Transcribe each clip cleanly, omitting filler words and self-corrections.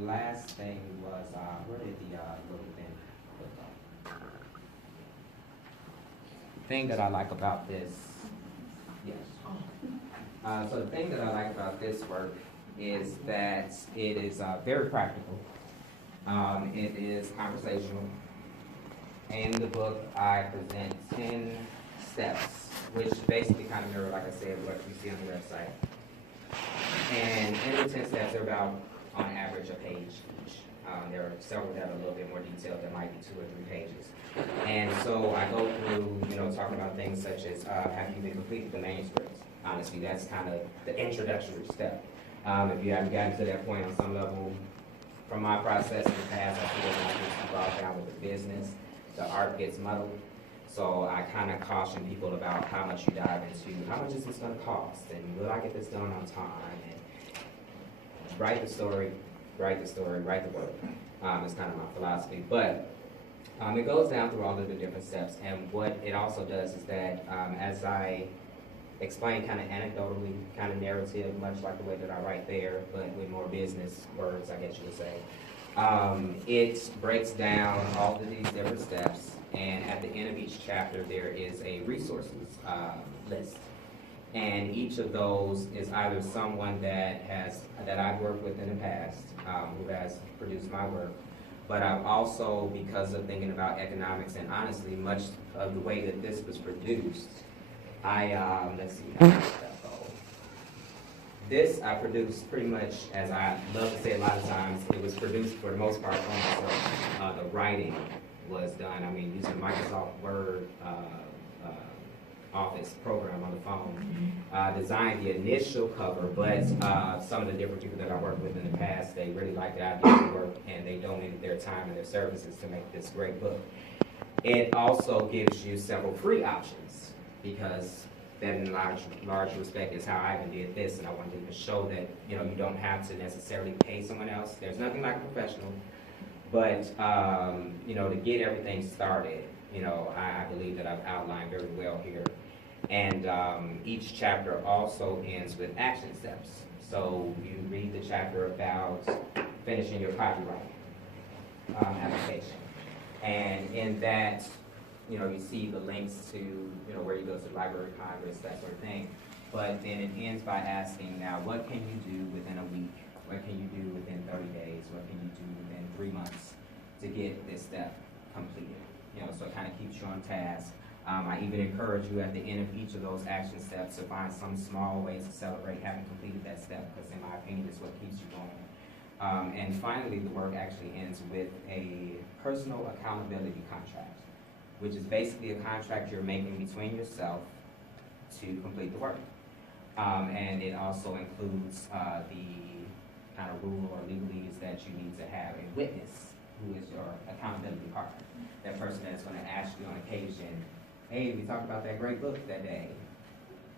Last thing was, where did the little thing go? The thing that I like about this, yes. So the thing that I like about this work is that it is very practical. It is conversational. In the book, I present 10 steps, which basically kind of mirror, like I said, what you see on the website. And in the 10 steps, they're about, on average, a page each. There are several that are a little bit more detailed that might be 2 or 3 pages. And so I go through, talking about things such as, have you even completed the manuscript? Honestly, that's kind of the introductory step. If you haven't gotten to that point on some level, from my process in the past, I feel like it's brought down with the business, the art gets muddled. So I kind of caution people about how much you dive into, how much is this going to cost, and will I get this done on time? And write the story, write the work. It's kind of my philosophy. But it goes down through all of the different steps. And what it also does is that as I explain kind of anecdotally, kind of narrative, much like the way that I write there, but with more business words, I guess you would say, it breaks down all of these different steps. And at the end of each chapter, there is a resources list. And each of those is either someone that I've worked with in the past, who has produced my work, but I've also, because of thinking about economics and honestly, much of the way that this was produced, let's see how that goes. This I produced pretty much, as I love to say a lot of times, it was produced for the most part on myself. The writing was done, using Microsoft Word, Office program on the phone. Designed the initial cover, but some of the different people that I worked with in the past, they really liked the idea of the work and they donated their time and their services to make this great book. It also gives you several free options because that in large respect is how I even did this, and I wanted to show that you don't have to necessarily pay someone else. There's nothing like a professional, but to get everything started, I believe that I've outlined very well here. And each chapter also ends with action steps. So you read the chapter about finishing your copyright application. And in that, you see the links to, where you go to the Library of Congress, that sort of thing. But then it ends by asking, now, what can you do within a week? What can you do within 30 days? What can you do within 3 months to get this step completed? So it kind of keeps you on task. I even encourage you at the end of each of those action steps to find some small ways to celebrate having completed that step, because in my opinion, it's what keeps you going. And finally, the work actually ends with a personal accountability contract, which is basically a contract you're making between yourself to complete the work. And it also includes the kind of rule or legalese that you need to have a witness who is your accountability partner. That person that's going to ask you on occasion, hey, we talked about that great book that day.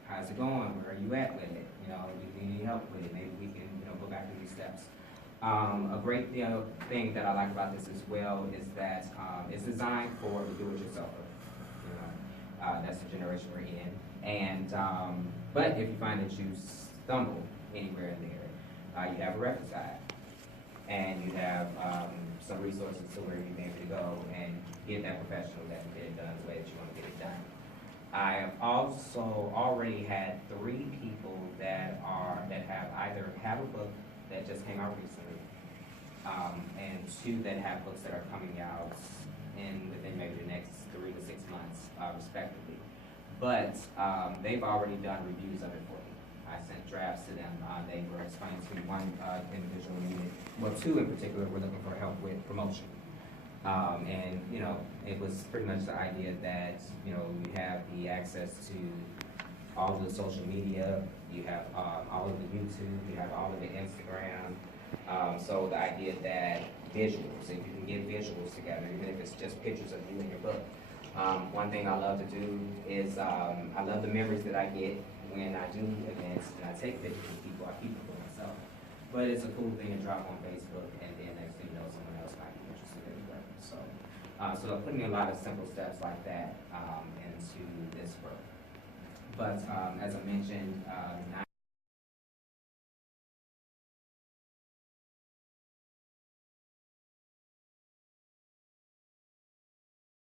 How's it going? Where are you at with it? Do you need help with it? Maybe we can go back to these steps. A great thing that I like about this as well is that it's designed for the do-it-yourselfer. That's the generation we're in. And but if you find that you stumble anywhere in there, you have a reference guide, and you have some resources to where you may be able to go and get that professional that can get it done the way that you want to get it done. I have also already had 3 people that have a book that just came out recently, and 2 that have books that are coming out within maybe the next 3 to 6 months, respectively. But they've already done reviews of it for me. I sent drafts to them. They were explaining to me one individual needed, well, 2 in particular were looking for help with promotion. And it was pretty much the idea that you have the access to all of the social media, you have all of the YouTube, you have all of the Instagram. So the idea that visuals, if you can get visuals together, even if it's just pictures of you in your book. One thing I love to do is I love the memories that I get when I do events and I take pictures of people. I keep them for myself. But it's a cool thing to drop on Facebook, and then next thing you know, someone else might be interested in it. So putting a lot of simple steps like that into this work. But as I mentioned,